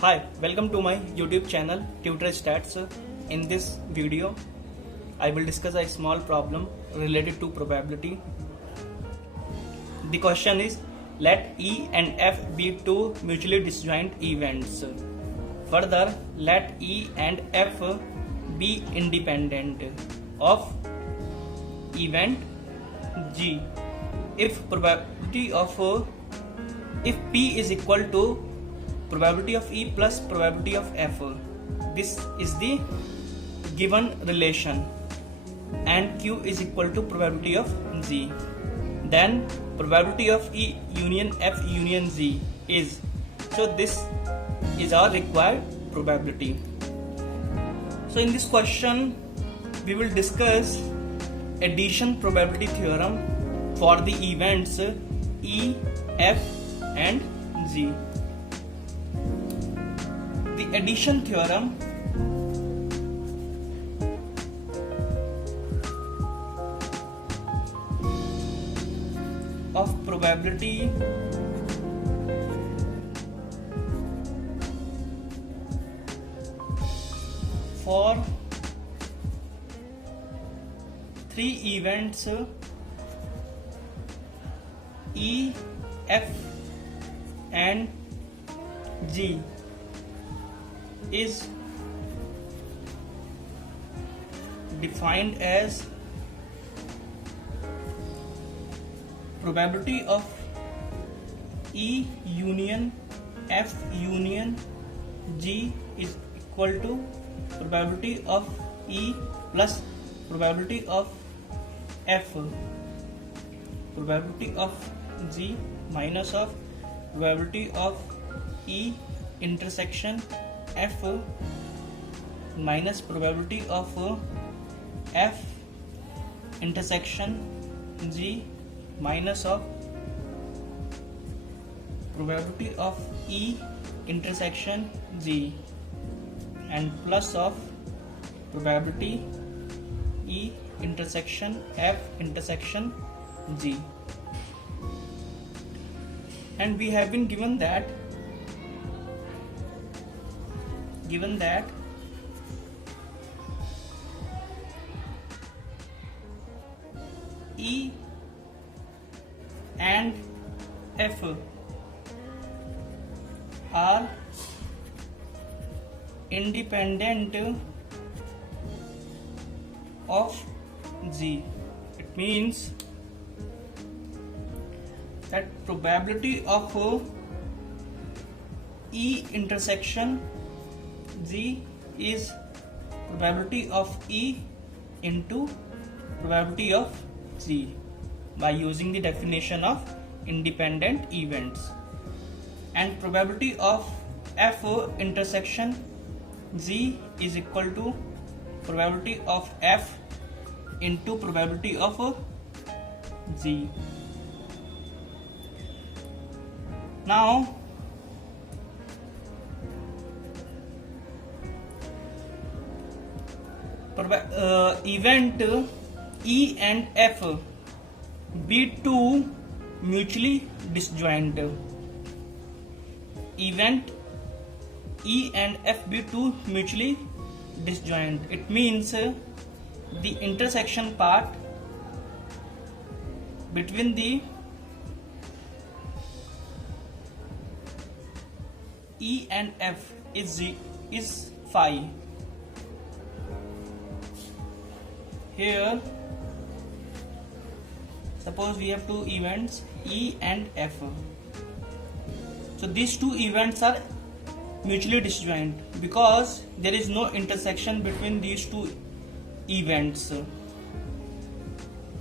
Hi, welcome to my YouTube channel Tutor Stats. In this video, I will discuss a small problem related to probability. The question is, let E and F be two mutually disjoint events. Further, let E and F be independent of event G. If P is equal to probability of E plus probability of F, this is the given relation, and Q is equal to probability of Z, then probability of E union F union Z is, so this is our required probability. So in this question we will discuss addition probability theorem for the events E, F and Z. The addition theorem of probability for three events E, F and G is defined as probability of E union F union G is equal to probability of E plus probability of F, probability of G minus of probability of E intersection F minus probability of F intersection G minus of probability of E intersection G and plus of probability E intersection F intersection G. And we have been given that E and F are independent of G. It means that probability of E intersection G is probability of E into probability of G by using the definition of independent events, and probability of F intersection G is equal to probability of F into probability of G. Now event E and F be two mutually disjoint. Event E and F be two mutually disjoint. It means the intersection part between the E and F is phi. Here suppose we have two events E and F. So these two events are mutually disjoint because there is no intersection between these two events.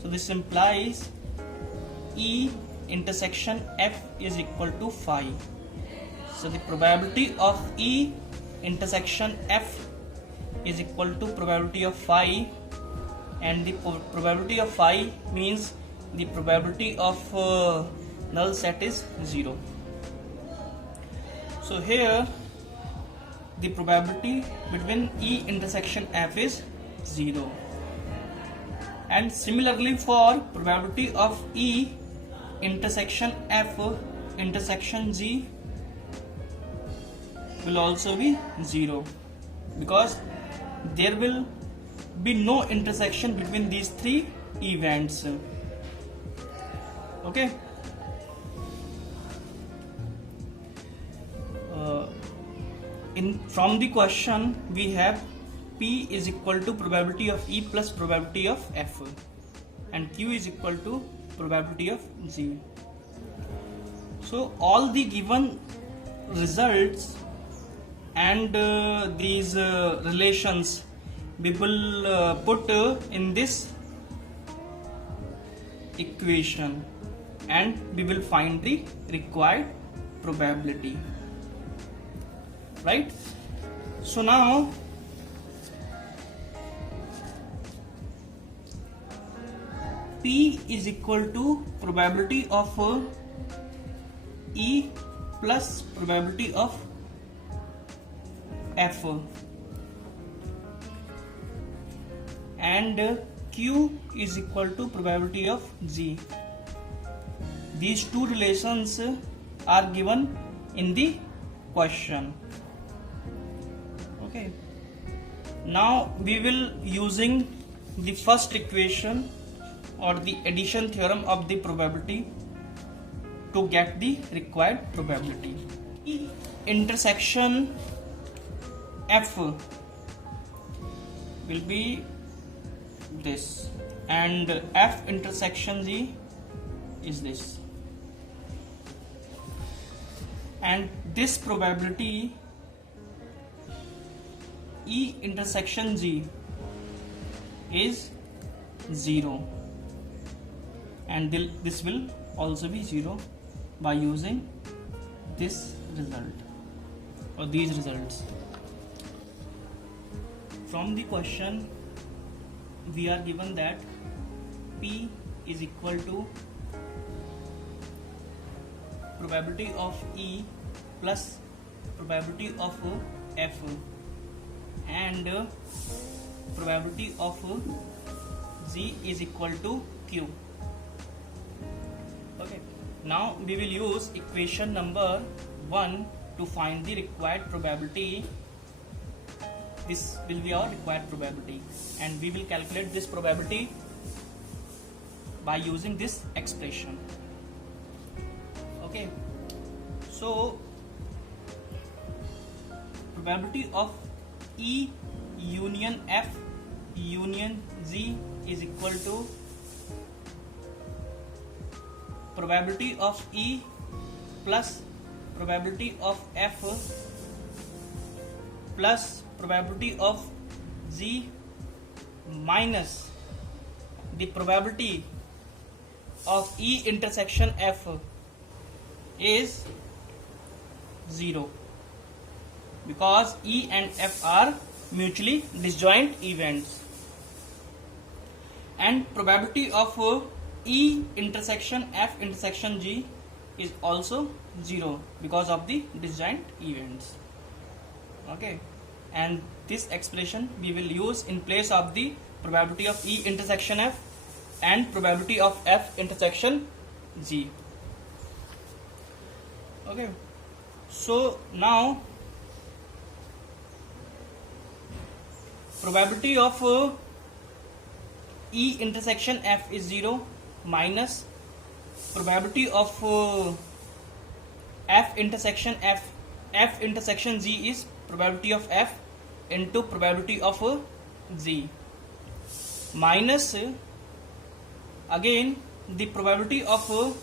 So this implies E intersection F is equal to phi. So the probability of E intersection F is equal to probability of phi, and the probability of phi means the probability of null set is 0. So here the probability between E intersection F is 0, and similarly for probability of E intersection F intersection G will also be 0, because there will be no intersection between these three events. Okay. From the question we have P is equal to probability of E plus probability of F, and Q is equal to probability of G. So all the given results and these relations we will put in this equation, and we will find the required probability, right? So now P is equal to probability of E plus probability of F, and Q is equal to probability of G. These two relations are given in the question. Okay. Now we will using the first equation or the addition theorem of the probability to get the required probability. E intersection F will be this, and F intersection G is this, and this probability E intersection G is 0, and this will also be 0 by using this result or these results. From the question we are given that P is equal to probability of E plus probability of F, and probability of G is equal to Q. Okay. Now we will use equation number 1 to find the required probability. This will be our required probability, and we will calculate this probability by using this expression. Okay. So probability of E union F union G is equal to probability of E plus probability of F plus probability of G minus the probability of E intersection F is 0, because E and F are mutually disjoint events, and probability of E intersection F intersection G is also 0 because of the disjoint events. Okay, and this expression we will use in place of the probability of E intersection F and probability of F intersection G. Okay, so now probability of E intersection F is 0 minus probability of F intersection G is probability of F into probability of G minus again the probability of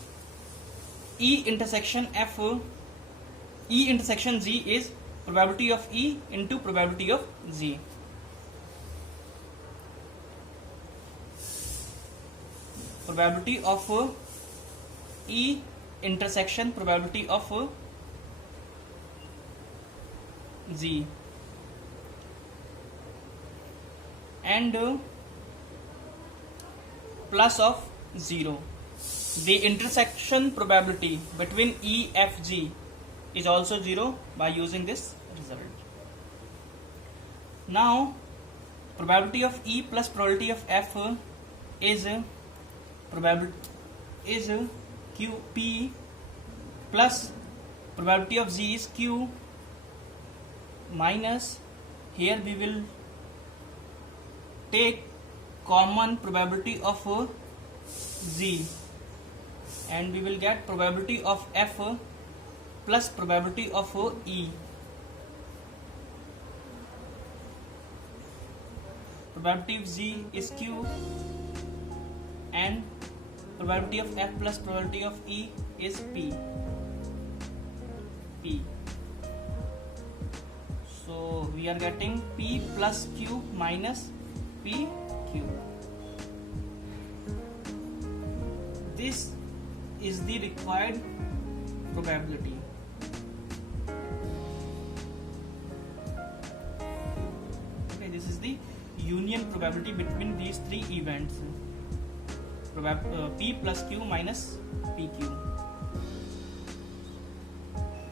E intersection G is probability of E into probability of G. Probability of E intersection probability of G, and plus of 0. The intersection probability between E, F, G is also 0 by using this result. Now probability of E plus probability of F is probability is Q P plus probability of Z is Q minus, here we will take common probability of Z and we will get probability of F plus probability of E. Probability of Z is Q and probability of F plus probability of E is P. So we are getting P plus Q minus PQ. This is the required probability. Okay, this is the union probability between these three events, P plus Q minus PQ.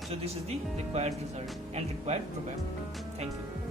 So this is the required result and required probability. Thank you.